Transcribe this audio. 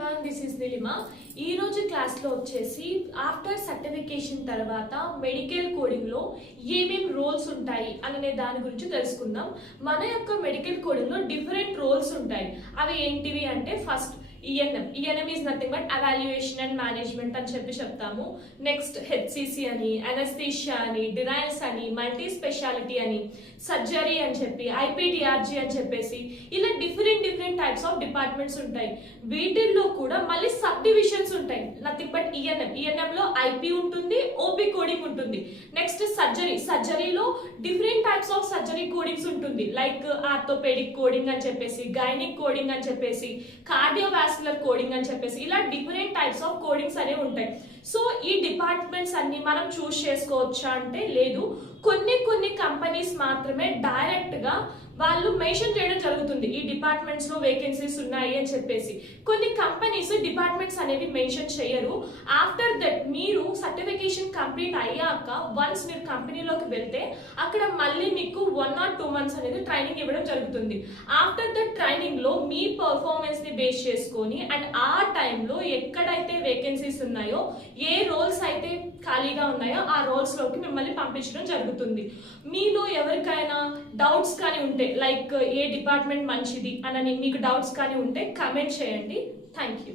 Everyone, this is Nilima. ఈ రోజు క్లాస్లో వచ్చేసి ఆఫ్టర్ సర్టిఫికేషన్ తర్వాత మెడికల్ కోడింగ్లో ఏమేం రోల్స్ ఉంటాయి అనే దాని గురించి తెలుసుకుందాం. మన యొక్క మెడికల్ కోడింగ్లో డిఫరెంట్ రోల్స్ ఉంటాయి. అవి ఏంటివి అంటే first ENM is nothing but evaluation and management అని చెప్తాము. నెక్స్ట్ హెచ్సిసి అని, అనస్థీషియా అని, డిరైల్స్ అని, మల్టీ స్పెషాలిటీ అని, సర్జరీ అని చెప్పి, ఐపీడిఆర్జీ అని చెప్పేసి ఇలా డిఫరెంట్ టైప్స్ ఆఫ్ డిపార్ట్మెంట్స్ ఉంటాయి. వీటిల్లో కూడా మళ్ళీ సబ్ డివిజన్స్ ఉంటాయి. నథింగ్ బట్ ఈఎన్ఎంలో ఐపీ ఉంటుంది, ఓపీ కోడింగ్ ఉంటుంది. నెక్స్ట్ సర్జరీలో different types of surgery codings ఉంటుంది. లైక్ ఆర్థోపెడిక్ కోడింగ్ అని చెప్పేసి, గైనిక్ కోడింగ్ అని చెప్పేసి, కార్డియోవాస్కులర్ కోడింగ్ అని చెప్పేసి ఇలా డిఫరెంట్ టైప్స్ ఆఫ్ కోడింగ్స్ అనేవి ఉంటాయి. సో ఈ డిపార్ట్మెంట్స్ అన్ని మనం చూస్ చేసుకోవచ్చా అంటే లేదు. కొన్ని కంపెనీస్ మాత్రమే డైరెక్ట్ గా వాళ్ళు మెన్షన్ చేయడం జరుగుతుంది ఈ డిపార్ట్మెంట్స్ లో వేకెన్సీస్ ఉన్నాయి అని చెప్పేసి. కొన్ని కంపెనీస్ డిపార్ట్మెంట్స్ అనేవి మెన్షన్ చేయరు. ఆఫ్టర్ దట్ మీరు సర్టిఫికేషన్ కంప్లీట్ అయ్యాక వన్స్ మీరు కంపెనీలోకి వెళ్తే అక్కడ మళ్ళీ మీకు 1 or 2 months అనేది ట్రైనింగ్ ఇవ్వడం జరుగుతుంది. ఆఫ్టర్ దట్ ట్రైనింగ్ లో మీ పర్ఫార్మెన్స్ ని బేస్ చేసుకొని అండ్ ఆ టైంలో ఎక్కడైతే వేకెన్సీస్ ఉన్నాయో, ఏ రోల్స్ అయితే ఖాళీగా ఉన్నాయో ఆ రోల్స్ లోకి మిమ్మల్ని పంపించడం జరుగుతుంది. మీలో ఎవరికైనా డౌట్స్ కానీ ఉంటే, లైక్ ఏ డిపార్ట్మెంట్ మంచిది అని మీకు డౌట్స్ కానీ ఉంటే కమెంట్ చేయండి. Thank you.